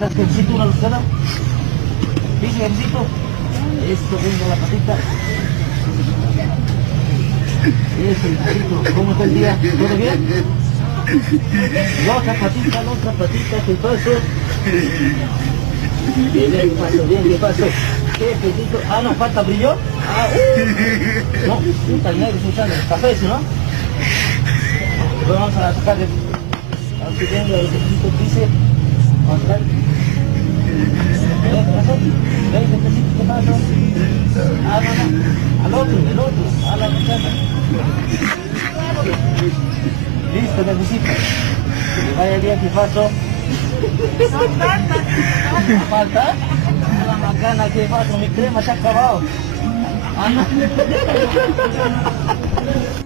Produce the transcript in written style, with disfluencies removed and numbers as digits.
¿Estás necesito una lucera? ¿Dice necesito? Esto, venga la patita. Eso, hijito. ¿Cómo está el día? ¿Todo bien? La otra patita, ¿qué pasó? Bien, ¿qué pasó? Bien, ¿qué pasó? ¿Qué petito? Ah, no, falta brillo. Ah, no, puta, negro, Susana, café ese, ¿no? Pues vamos a sacar aquí venga el petito dice. Vamos a ver. ¿Qué pasó? ¿Qué petito, qué pasó? Ah, no, al otro, a la ventana. Listo, necesito. Que vaya bien, ¿qué pasó? ¿Falta? A la macana, ¿qué pasó? Mi crema se ha acabado. Ah, no.